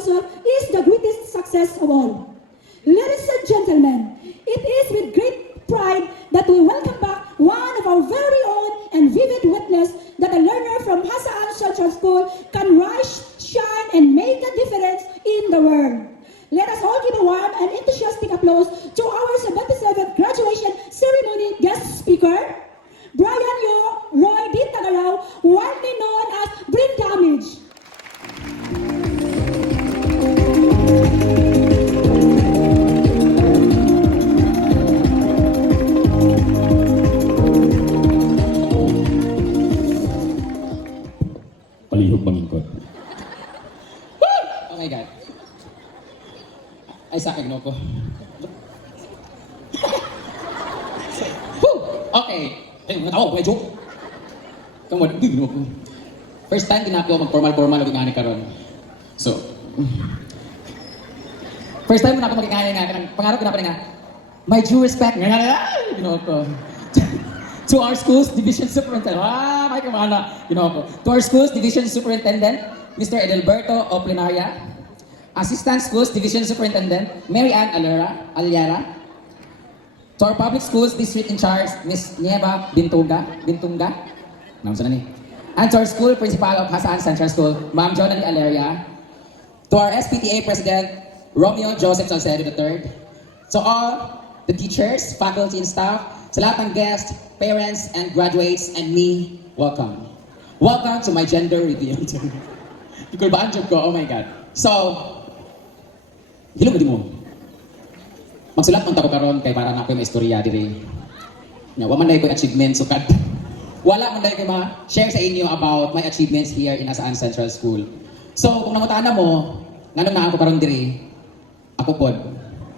Council is the greatest success of all. Ladies and gentlemen, it is with great pride that we welcome back one of our very own and vivid witness that a learner from Hasaan Central School can rise, shine, and make a difference in the world. Let us all give a warm and enthusiastic applause to our 77th graduation ceremony guest speaker, Brian Roy D. Tagaraw, widely known as Brain Damage. Palihog mangingkod. Oh my God. Ay, sa akin, no ko. Okay. Ay, mga tao, may joke. Kamu, di no ko. First time din ako mag-formal-formal o gingani karon. So, first time na ako magingani nga, pangarap ko na pa nga, my due respect, nga ginawa ko. To our school's division superintendent, may kamana, ginawa ko. To our school's division superintendent, Mr. Edelberto Oplinaria, Assistant Schools Division Superintendent, Mary Ann Alyara, to our public schools district in charge, Ms. Nieva Bintunga, and to our school principal of Hasaan Central School, Ma'am Jonany Aleria, to our SPTA President, Romeo Joseph Salcedo III, to all the teachers, faculty, and staff, sa lahat ng guests, parents, and graduates, and me, welcome. Welcome to my gender reveal. Ikul ba ang joke ko? Oh my God. So, hilong mo. Magsulat mong tako karon kay para na ako yung istorya diri. Wa man dai ko achievement so kad. Wala man dai ko ma-share sa inyo about my achievements here in Hasaan Central School. So, kung nangutana mo, nganong naa ako karon diri? Ako pod.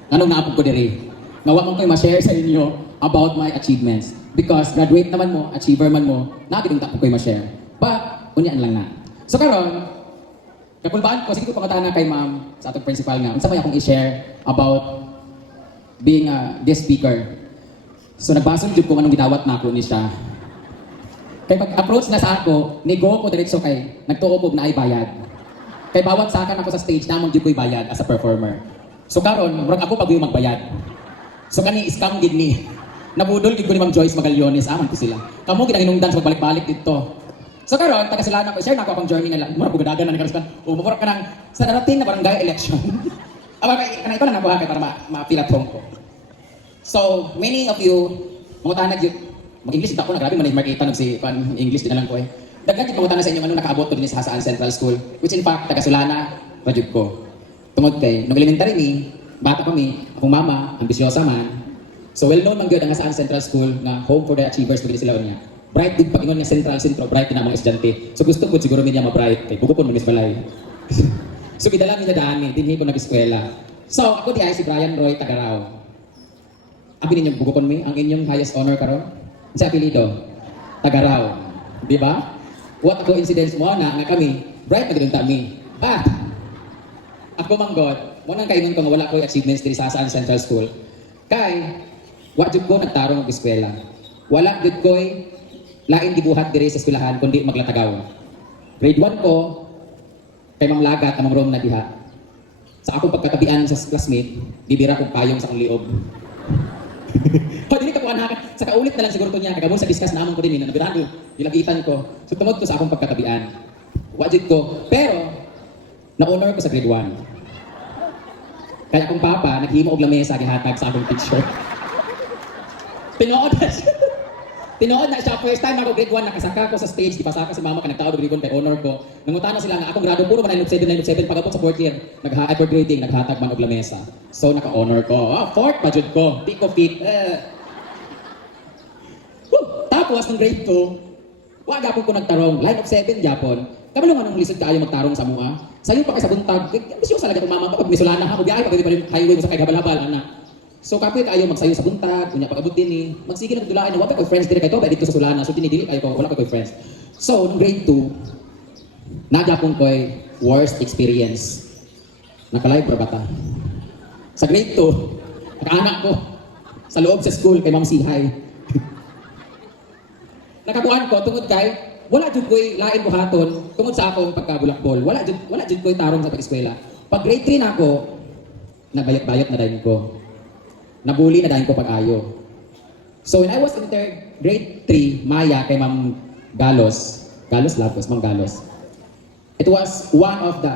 Nganong naa ko diri? Nga wa man ko ma-share sa inyo about my achievements because graduate naman mo, achiever man mo, nabigong ta ko ma-share. But unyaan lang na. So karon, kapulbaan ko, sige ko pangutana kay ma'am sa atong principal nga. Unsa may akong i-share about being a guest speaker. So nagbasol jud ko anong gidawat na ako ni siya. Kay pag-approach na sa ako, nigo ko diretso kay nagtuo ko na ay bayad. Kay bawat sakan ako sa stage namang jud ko'y bayad as a performer. So karon, murag ako pag magbayad. So kani scam gid ni. Nabudol gid ko ni Ma'am Joyce Magallones, aman ko sila. Kamo gid ang hinungdan sa pagbalik-balik dito. So karon, taga-silanan ko, share na ako akong journey nila. Mura pugadagan na ni Karispan. O mura ka nang sa darating na barangay election. Aba kanay ko lang nabuha kay para ma-pilatong ko. So, many of you, mga tanag yun, mag-English ako na, grabe man makita nag si English din na lang ko eh. Dagdag yung mga tanag sa inyo, ano nakaabot ko din sa Hasaan Central School, which in fact, taga-Sulana, rajud ko. Tungod kay, nung elementary ni, bata kami, akong mama, ambisyosa man. So well known man gyud ang Hasaan Central School na home for the achievers kung sila niya. Bright din pag-ingon nga centro, bright na mga estudyante. So gusto ko siguro niya ma-bright, kay bugokon man balay. So gidala mi na daan dinhi ko nag-eskwela. So ako di ay si Brian Roy Tagaraw. Abi ninyo bugokon mi ang inyong highest honor karon. Sa apelyido Tagaraw, di ba? What a coincidence mo na nga kami, bright na gid mi. But ako manggod, mo nang kaingon ko nga wala ko'y achievements diri sa Hasaan Central School. Kay wa jud ko nagtarong og eskwela. Wala jud ko'y lain gibuhat diri sa eskwelahan kundi maglatagaw. Grade 1 ko kay Ma'am Lagat among room na diha. Sa akong pagkatabian sa classmate, bibira kong payong sa akong liog. Pag dili ka kuan sa kaulit na lang siguro to niya kagamo sa discuss naman ko din na nabirado, gilagitan ko. So tungod ko sa akong pagkatabian. Wa jud ko, pero na-honor ko sa grade 1. Kaya akong papa naghimo og lamesa gihatag sa akong teacher. Tinuod na siya. Tinuod na siya, first time ako grade 1, nakasaka ko sa stage, di pasaka si mama, kanagtaod og ribbon kay honor ko. Nangutana sila nga akong grado, puro man 907, pagabot sa 4th year, nag-hyper grading, naghatag man og lamesa. So naka-honor ko. 4th pa jud ko, di ko fit. Tapos ng grade 2, wa gyapon ko nagtarong, line of 7 gyapon. Kabalo nga nang lisod kaayo magtarong sa mua. Sayo pa kay sa buntag, bisyo sa lagi kong mama ko pag misulana ha, biyahe pag di highway mo sa kay habal-habal ana. So kapit kayo magsayo sa buntag, kunya pag-abot din ni, magsige na dulaan, wa pa koy friends dire kay to, dito sa Sulana, so dinidili kayo ko, wala koy friends. So nung grade 2, nagyapon koy worst experience. Naka-live ra bata. Sa grade 2, naka-anak ko sa loob sa school kay Ma'am Sihay. Nakakuan ko tungod kay wala jud koy lain buhaton tungod sa akong pagkabulakbol. Wala jud koy tarong sa pag-eskwela. Pag grade 3 na ako, nagbayot-bayot na dahil ko. Nabuli na dahil ko pag-ayo. So when I was in grade 3, Maya kay Ma'am Galos, Ma'am Galos. It was one of the,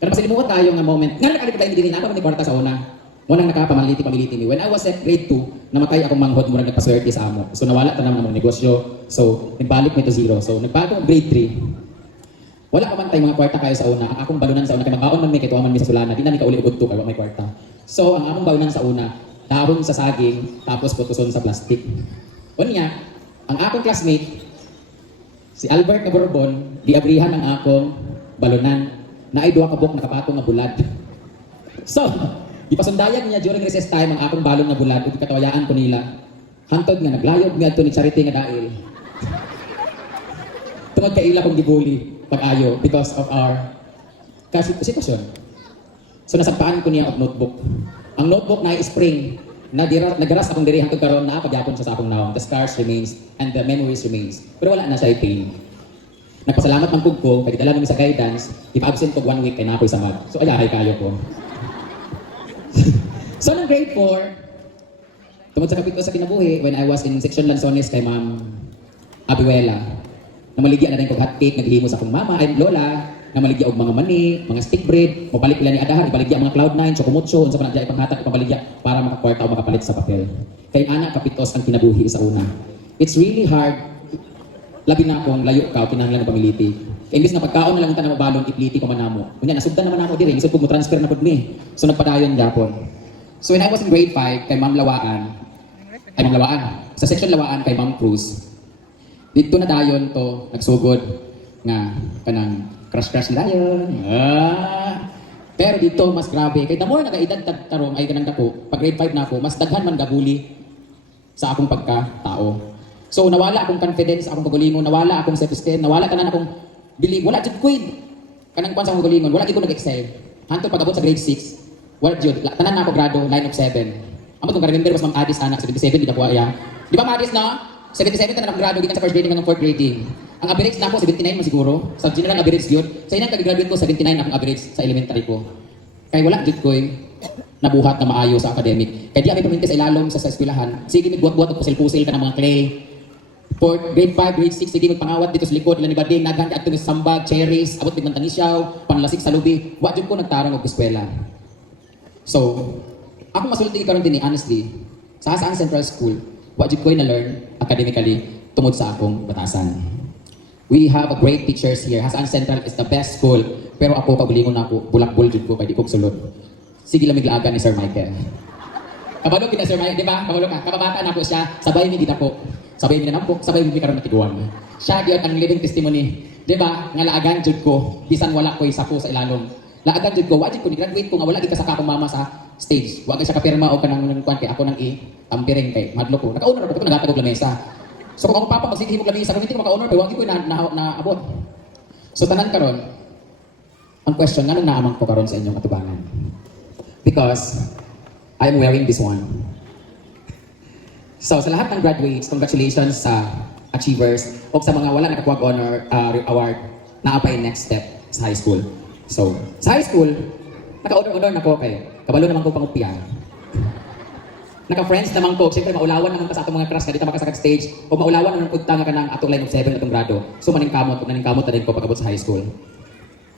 pero masilimuot tayo nga moment. Nga nakalipad tayo din na ako ni kwarta sa una. Munang nakapamiliti mi. When I was at grade 2, namatay akong manghod murag nagpaswerte sa amo. So nawala ta naman ang negosyo. So nagbalik mi to zero. So nagbago ang grade 3. Wala pa man tayo mga kwarta kayo sa una. Ang akong balunan sa una kay magbaon man mi kay tuwa man mi sa sulana. Di na mi kauli ugod to kay may kwarta. So ang akong balunan sa una, dahon sa saging tapos putuson sa plastic. Unya, ang akong classmate si Albert na Borbon, giabrihan ang akong balunan na ay duha ka buok nakapatong nga bulad. So, ipasundayan niya during recess time ang akong balon nga bulad ug katawayaan ko nila. Hantod nga naglayog ngadto ni Charity nga dail. Tungod kay ila kong gibuli pag-ayo because of our sitwasyon. So nasagpaan ko niya og notebook. Ang notebook na spring nagaras akong diri hangtod karon na pagyapon siya sa akong naong. The scars remains and the memories remains. Pero wala na siya pain. Nagpasalamat man pug ko kay dala mi sa guidance, ipa-absent ko 1 week kay nakoy sa math. So ayahay kayo ko. So nung grade 4, tungod sa kapito sa kinabuhi, when I was in section Lanzones kay Ma'am Abuela, namaligya na din kog hot cake, naghimo sa akong mama ay lola, namaligya og mga mani, mga stick bread, mabalik ila ni Adahan, ibaligya mga Cloud9, Chocomucho, unsa pa na diay panghatag ipabaligya para makakwarta o makapalit sa papel. Kay ana kapitos ang kinabuhi sa una. It's really hard labi na akong layo ka o kinahanglan ng pamiliti. Imbis na pagkaon na lang ita na mabalon, ipliti ko man namo. Kunya nasugdan naman ako dire, isod ko mo transfer na pud mi. So nagpadayon gyapon. So when I was in grade 5 kay Ma'am Lawaan, sa section Lawaan kay Ma'am Cruz, dito na dayon to nagsugod nga kanang crush dayon. Pero dito mas grabe kay the more nagaedad tarong ay kanang dako, pag grade 5 na ako, mas daghan man gabuli sa akong pagka-tao. So nawala akong confidence, akong kagalingon, nawala akong self-esteem, nawala tanan akong believe, wala jud ko kanang kwan sa akong kagalingon, wala jud ko nag-excel. Hantod pag-abot sa grade 6, wala jud, tanan na ako grado 9 of 7. Amo tong remember was Ma'am Adis anak 77 di dakuha ya. Di ba Ma'am Adis na? 77 tanan ako grado gikan sa first grading hanggang fourth grading. Ang average na ako 79 man siguro. Sa general average yun. Sa inang kag-graduate ko 79 akong average sa elementary ko. Kay wala jud ko nabuhat na maayo sa academic. Kay di kami paminti sa ilalom sa eskwelahan. Sige migbuhat-buhat og pusil-pusil ka ng mga clay. For grade 5, grade 6, sige magpangawat dito sa likod nila ni Bading, naghan ka ato sa sambag, cherries, abot ni Mantanisyaw, panlasik sa lubi. Wa jud ko nagtarang og eskwela. So, ako masulti karon din honestly, sa Hasaan Central School, wa jud ko na learn academically tungod sa akong batasan. We have a great teachers here. Hasaan Central is the best school. Pero ako pagulingon ako, bulak-bul jud ko kay di ko sulod. Sige lamig laagan ni Sir Michael. Kabalo kita Sir Michael, di ba? Kabalo ka. Kababata na ako siya, sabay ni dita po. Sabay ni nampok, sabay ni karon nakiguan. Siya gyud ang living testimony. Di ba? Nga laagan jud ko, bisan wala ko'y sapo sa ilalom. Laagan jud ko, wa jud ko ni graduate ko nga wala gid kasaka akong mama sa stage. Wa gyud siya kapirma o kanang kwan kay ako nang tampiring kay madlo ko. Naka-honor ako nagatag og lamesa. So kung akong papa magsige himog lamesa, kung hindi ko maka-honor kay wa gyud ko na abot. So tanan karon, ang question nga nang naamang ko karon sa inyong atubangan. Because I am wearing this one. So sa lahat ng graduates, congratulations sa achievers o sa mga wala nakakuha honor award na apay next step sa high school. So sa high school, naka-honor na ko kay kabalo naman ko pangupya. Naka-friends naman ko, siyempre maulawan naman ka sa atong mga crush ka dito makasakag stage o maulawan naman ko tanga ka ng atong line of 7 atong grado. So maningkamot na din ko pag-abot sa high school.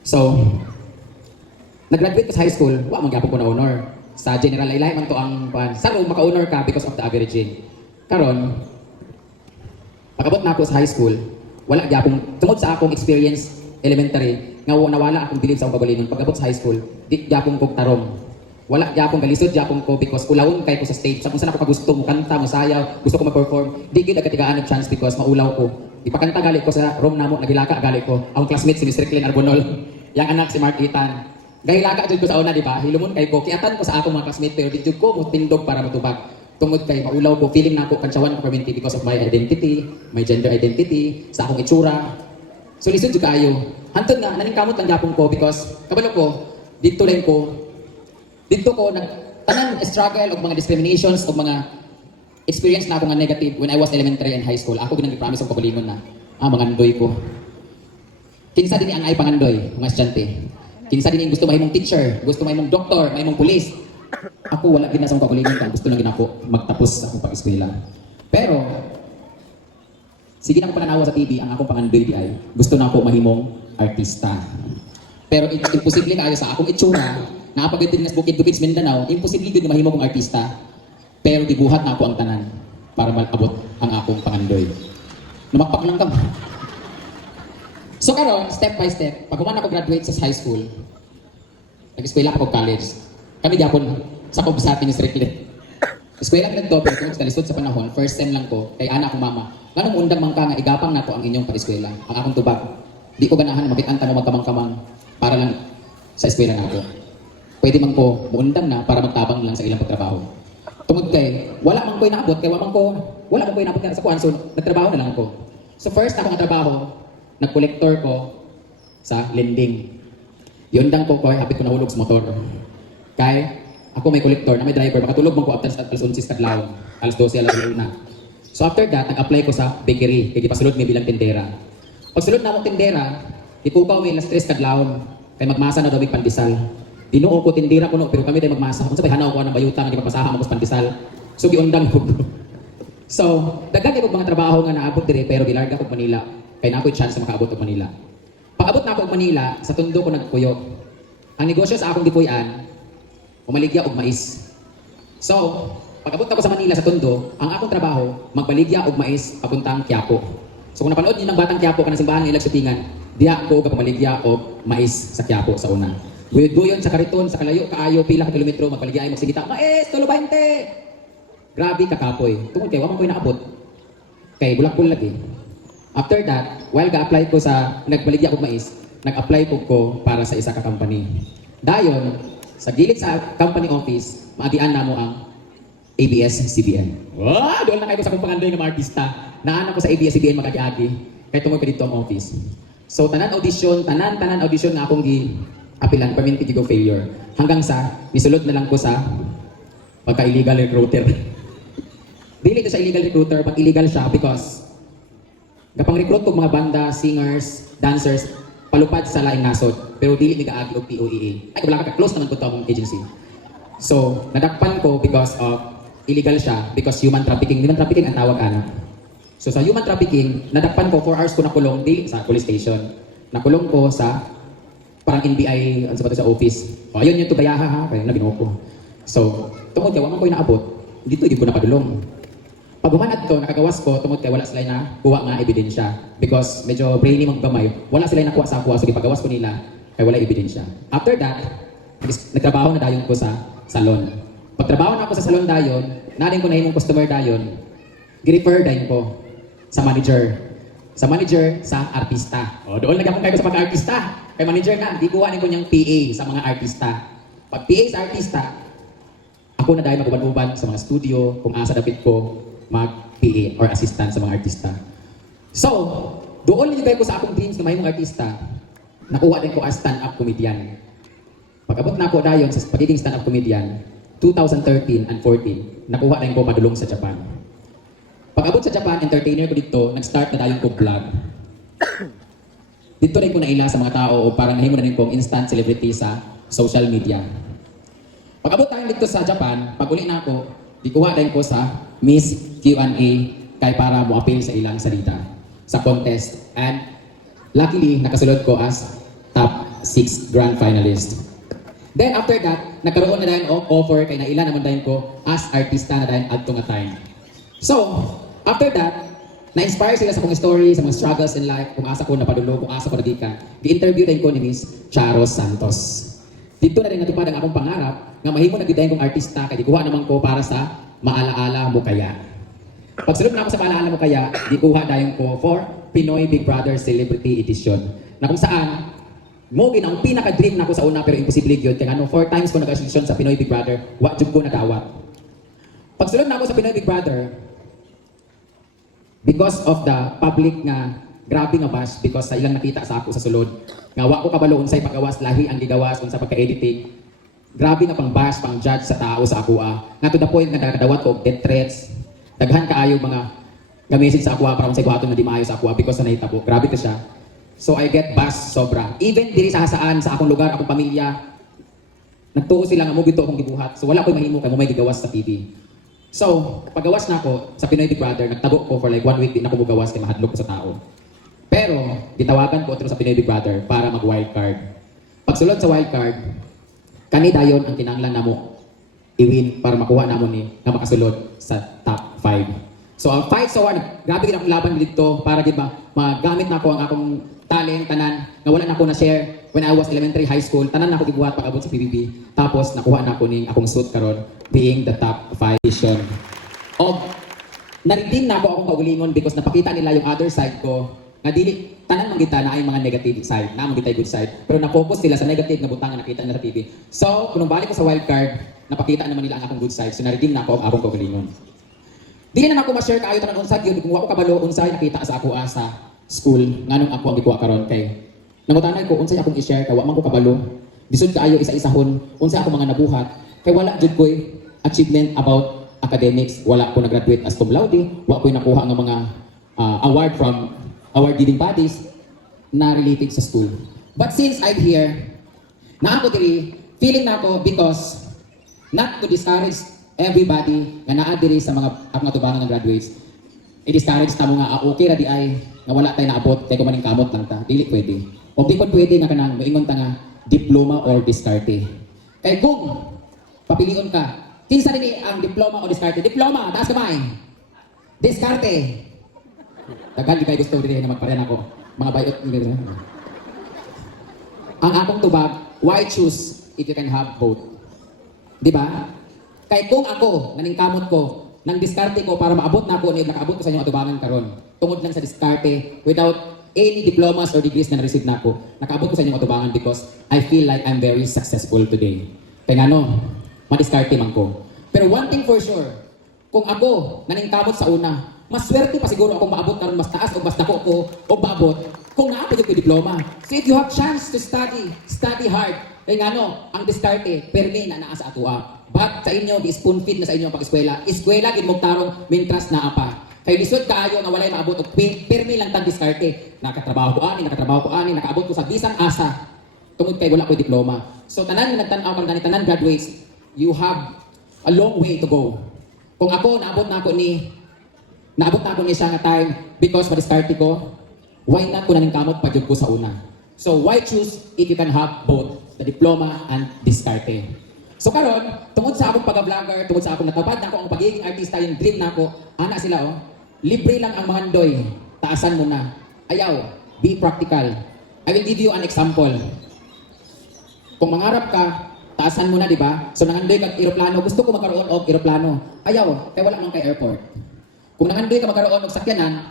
So nag-graduate ko sa high school, wa man gyapon ko na honor. Sa general laylay man to ang sa room maka-honor ka because of the averaging. Karon, pag-abot na ako sa high school, wala gyapon tungod sa akong experience elementary nga nawala akong believe sa akong kagalingon. Pag-abot sa high school, di gyapon ko tarong. Wala gyapon galisod gyapon ko because ulawon kay ko sa stage. Sa kung saan ako gusto mo kanta, mo sayaw, gusto ko ma-perform, di gyud agatigaan ng chance because maulaw ko. Ipakanta gali ko sa room namo, nagilaka gali ko. Ang classmate si Mr. Clean Arbonol, yang anak si Mark Itan. Gahilaka jud ko sa una, di ba? Hilumon kay ko, kiatan ko sa akong mga classmate pero di jud ko mo tindog para matubag. Tungod kay maulaw ko, feeling na ako kantsawan ko permanently because of my identity, my gender identity, sa akong itsura. So lisod jud kaayo. Hantod nga naningkamot lang gyapon ko because kabalo ko dito ko tanan struggle og mga discriminations og mga experience na ako nga negative when I was elementary and high school. Ako ginang promise og pagalingon na mga andoy ko. Kinsa dinhi ang ay pangandoy, mga estudyante. Kinsa din gusto mahimong teacher, gusto mahimong doktor, mahimong pulis. Ako wala gid na sa akong kaugalingon kang gusto lang gid ako magtapos sa akong pag-eskwela. Pero sige na ko pananawa sa TV ang akong pangandoy di ay gusto na ako mahimong artista. Pero imposible kaayo sa akong itsura, naapagid din nga sa Bukid-Bukid sa Mindanao, imposible gid na mahimo kong artista. Pero dibuhat na ako ang tanan para malabot ang akong pangandoy. Lumakpak lang ka. So karon, step by step, pag human ako graduate sa high school, nag-eskwela ako college. Kami diapon sa Kobsati ni strictly. Eskwela pinagto, pero kung sa lisod sa panahon, first sem lang ko, kay ana akong mama. Ganong undang man ka nga igapang nato ang inyong pag-eskwela, ang akong tubag. Di ko ganahan na makit-anta mo magkamang-kamang para lang sa eskwela nato. Pwede man ko muundang na para magtabang lang sa ilang pagtrabaho. Tungod kay, wala man ko'y naabot, kay wala man ko'y naabot nga sa kuan, so nagtrabaho na lang ako. So first ako nga trabaho, nag-collector ko sa lending. Yundang ko hapit ko nahulog sa motor. Kay, ako may collector na may driver, makatulog man ko after alas 11 kadlaw, alas 12 alas 1. So after that, nag-apply ko sa bakery, kaya pasulod may bilang tindera. Pagsulod na akong tindera, ipukaw may alas 3 kadlaw, kay magmasa na daw may pandesal. Dinuo ko tindera ko no, pero kami tayo magmasa. Kung sabay hanaw ko ng bayuta, nga papasaha mo ko sa pandesal. So giundang ko. So, daghan ko mga trabaho nga naabot dire, pero gilarga ko Manila. Kaya na ako'y chance na makaabot ko Manila. Pag-abot na ako Manila, sa tundo ko nagpuyo. Ang negosyo sa akong dipuyan, umaligya og mais. So, pag-abot na ko sa Manila sa tundo, ang akong trabaho, magbaligya og mais papuntang Quiapo. So kung napanood niyo ng Batang Quiapo ka ng simbahan ng ilang shootingan, diya ko kapaligya og mais sa Quiapo sa una. Guyod-guyon sa kariton, sa kalayo, kaayo, pila ka kilometro, magbaligya ay magsigita, mais, tulo 20! Grabe kakapoy. Tungkol kay, waman ko'y naabot. Kay, bulak-bulag eh. After that, while ga-apply ko sa, nagbaligya og mais, nag-apply ko para sa isa ka company. Dayon, sa gilid sa company office, maagian na mo ang ABS-CBN. Wow! Doon na kayo sa akong pangandoy ng mga artista. Naanak ko sa ABS-CBN mag-agi-agi. Kaya tungkol ko dito ang office. So, tanan audition nga akong apilan, permanent go failure. Hanggang sa, nisulod na lang ko sa pagka-illegal recruiter. Dili ito sa illegal recruiter, pag illegal siya because kapang recruit ko mga banda, singers, dancers, palupad sa laing nasod, pero dili ni kaagi og POEA. Ay, wala ka, close naman ko to ang agency. So, nadakpan ko because of illegal siya, because human trafficking ang tawag ana. So sa human trafficking, nadakpan ko 4 hours ko nakulong di sa police station. Nakulong ko sa parang NBI sa office. O ayun yung tubayaha ha, kaya na binuo ko. So, tungod kay wala man ko inaabot, dito hindi ko napadulong. Pag humanad to, nakagawas ko, tungod kay wala sila na kuha nga ebidensya. Because medyo brainy mong gamay, wala sila nakuha sa kuha, so ipagawas ko nila, kay wala ebidensya. After that, nagtrabaho na dayon ko sa salon. Pagtrabaho na ako sa salon dayon, narin ko na yung customer dayon, gi-refer dayon ko sa manager. Sa manager, sa artista. O, doon nagkakong kayo sa pag-artista. Kay manager na, di kuha ko niyang PA sa mga artista. Pag PA sa artista, ako na dahil mag-uban-uban sa mga studio, kung asa dapat ko mag-PA or assistant sa mga artista. So, doon nilagay ko sa akong dreams na may mga artista, nakuha din ko as stand-up comedian. Pag-abot na ako dayon sa pagiging stand-up comedian, 2013 and 14, nakuha din ko padulong sa Japan. Pag-abot sa Japan, entertainer ko dito, nag-start na dayon ko vlog. Dito rin ko naila sa mga tao o parang nahimo na rin kong instant celebrity sa social media. Pag-abot tayo dito sa Japan, pag uli na ako, dikuha din ko sa Miss Q&A kay para mo-appeal sa ilang salita sa contest. And luckily, nakasulod ko as top 6 grand finalist. Then after that, nagkaroon na dahil offer kay naila naman dahil ko as artista na dahil adto nga time. So, after that, na-inspire sila sa kong story, sa mga struggles in life, kung asa ko napadulog, kung asa ko nagika. Gi-interview din ko ni Miss Charos Santos. Dito na rin natupad ang akong pangarap nga mahimo na gidayon kong artista kay kuha naman ko para sa Maalaala Mo Kaya. Pagsulod na ako sa Maalaala Mo Kaya, kuha dayon ko for Pinoy Big Brother Celebrity Edition. Na kung saan, mo ang pinaka-dream na ako sa una pero imposible yun. Kaya 4 times ko nag-audition sa Pinoy Big Brother, wa jud ko nagawat. Pagsulod na ako sa Pinoy Big Brother, because of the public nga grabe nga bash, because sa ilang nakita sa ako sa sulod, nga wa ko kabalo unsay pagawas, lahi ang gigawas, unsa pagka-editing. Grabe nga pang bash, pang judge sa tao sa ako nga to the point nga nakadawat ko og death threats. Daghan kaayo mga ga-message sa ako para unsay buhaton na di maayo sa ako because sa nahitabo. Grabe ka siya. So I get bus sobra. Even diri sa hasaan sa akong lugar, akong pamilya, nagtuo sila nga mo gito akong gibuhat. So wala ko'y mahimo kay mo may gigawas sa TV. So, paggawas na ako sa Pinoy Big Brother, nagtabo ko for like 1 week, di na ako mugawas kay mahadlok ko sa tao. Pero, gitawagan ko sa Pinoy Big Brother para mag-wildcard. Pagsulod sa wildcard, kani dayon ang kinahanglan namo i-win para makuha namo ni na makasulod sa top 5. So ang fight so grabe gid akong laban dito para gid ba magamit na ako ang akong talent tanan nga wala na ako na share when I was elementary high school tanan na ako gibuhat pag abot sa PBB tapos nakuha na ako ning akong suit karon being the top 5 vision. Og na-redeem na ako akong kaugalingon because napakita nila yung other side ko nga dili tanan man kita na ay mga negative side na man kita good side pero na-focus sila sa negative nga butang nga nakita nila sa TV. So kung balik ko sa wildcard napakita naman nila ang akong good side so na-redeem na ako ang akong kaugalingon. Dili na ako ma-share kaayo tanan unsa gyud kung ako kabalo unsay nakita sa ako sa school nganong ako ang gikuha karon kay nangutanay ko unsay akong i-share kay wa man ko kabalo bisud kaayo isa-isahon unsay ako mga nabuhat kay wala jud koy achievement about academics wala ko na-graduate as cum laude wa koy nakuha nga mga award from award giving bodies na related sa school but since I'm here na ako diri feeling na ako because not to discourage everybody nga naa diri sa mga akong atubangan ng graduates i-discourage ta mo nga okay ra di ay nga wala tay naabot kay kumaning kamot lang ta dili pwede og di kon pwede nga kanang moingon ta nga diploma or diskarte kay kung papilion ka kinsa dinhi ang diploma o diskarte diploma taas kamay diskarte tagal di kay gusto diri na magparehan ako mga bayot ang akong tubag why choose if you can have both di ba? Kay kung ako, naningkamot ko, nang diskarte ko para maabot na ako, nakaabot ko sa inyong atubangan karon. Tungod lang sa diskarte, without any diplomas or degrees na na-receive na ako, nakaabot ko sa inyong atubangan because I feel like I'm very successful today. Kaya nga no, madiskarte man ko. Pero one thing for sure, kung ako, naningkamot sa una, mas swerte pa siguro akong maabot karon mas taas o mas dako ko o maabot kung naapit yung diploma. So if you have chance to study, study hard. Kaya nga no, ang diskarte, permi na naa sa atua. But sa inyo, di spoon feed na sa inyo ang pag-eskwela. Eskwela, ginmugtarong, mintras na apa. Kaya lisod kaayo nga walay maabot og permi lang tang diskarte. Nakatrabaho ko ani, nakaabot ko sa bisang asa. Tungod kay wala ko diploma. So tanan nga nagtan-aw kang tanan graduates, you have a long way to go. Kung ako naabot na ako ni siya nga time because pa diskarte ko, why not ko naningkamot pa jud ko sa una. So why choose if you can have both the diploma and diskarte? So karon, tungod sa akong pag-vlogger, tungod sa akong natapad na ako ang pagiging artista, yung dream na ako, ana sila oh, libre lang ang mga ndoy, taasan mo na. Ayaw, be practical. I will give you an example. Kung mangarap ka, taasan mo na, di ba? So nangandoy kag eroplano, gusto ko magkaroon og eroplano. Ayaw, kaya wala man kay airport. Kung nangandoy ka magkaroon og sakyanan,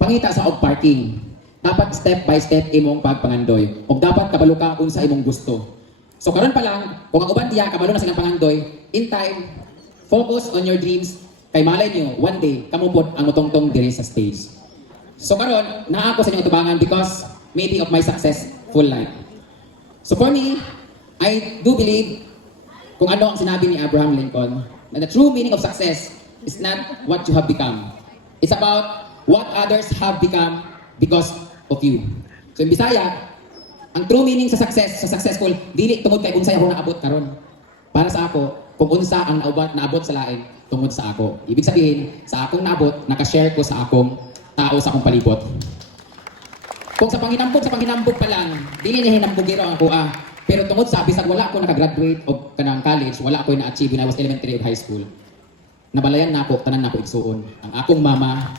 pangita sa og parking. Dapat step by step imong pagpangandoy. Og dapat kabalo ka unsa imong gusto. So karon pa lang, kung ang uban diya kabalo na silang pangandoy, in time, focus on your dreams. Kay malay niyo, one day, kamupod ang mutongtong diri sa stage. So karon, naa ako sa inyong tubangan because maybe of my successful life. So for me, I do believe kung ano ang sinabi ni Abraham Lincoln, na the true meaning of success is not what you have become. It's about what others have become because of you. So in Bisaya, ang true meaning sa success, sa successful, dili tungod kay unsay ako naabot karon. Para sa ako, kung unsa ang naabot sa lain, tungod sa ako. Ibig sabihin, sa akong naabot, nakashare ko sa akong tao sa akong palibot. Kung sa panginambog pa lang, dili ni hinambugiro ang kuha. Pero tungod sa bisag wala ako nakagraduate o kanang college, wala ako na-achieve when I was elementary or high school. Nabalayan na ako, tanan na ako igsuon. Ang akong mama,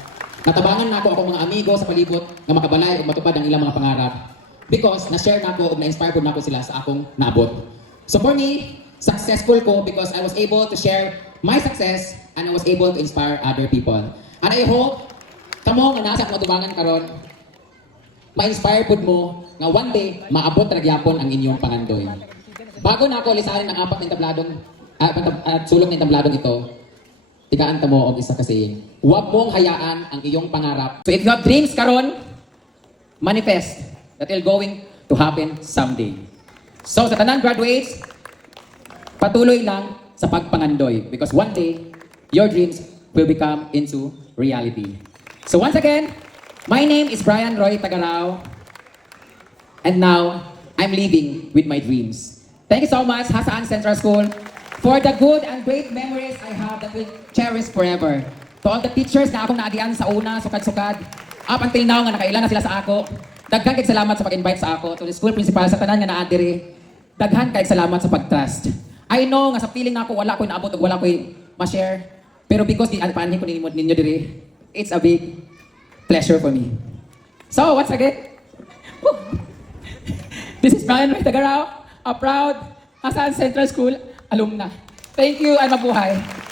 natabangan na ako akong mga amigo sa palibot nga makabalay o matupad ang ilang mga pangarap. Because na-share na ako o na-inspire po na ako sila sa akong naabot. So for me, successful ko because I was able to share my success and I was able to inspire other people. And I hope, kamo nga nasa akong atubangan karon, ma-inspire po mo nga one day, maabot ragyapon ang inyong pangandoy. Bago na ako lisanin ang apat ng tabladong, sulok ng tabladong ito, tigaan ta mo og isa kasi, huwag mong hayaan ang iyong pangarap. So if you have dreams karon, manifest that will going to happen someday. So sa tanan graduates, patuloy lang sa pagpangandoy because one day, your dreams will become into reality. So once again, my name is Brian Roy Tagarao. And now, I'm living with my dreams. Thank you so much, Hasaan Central School, for the good and great memories I have that will cherish forever. To all the teachers na akong naagian sa una, sukad-sukad, up until now nga nakailan na sila sa ako, daghan kay salamat sa pag-invite sa ako, to the school principal sa tanan nga naadiri, daghan kay salamat sa pag-trust. I know nga sa feeling na ako, wala ko inaabot ug wala ko ma-share, pero because di paanhin ko ninyo diri, it's a big pleasure for me. So, once again, this is Brian Tagaraw, a proud Hasaan Central School alumna. Thank you and mabuhay.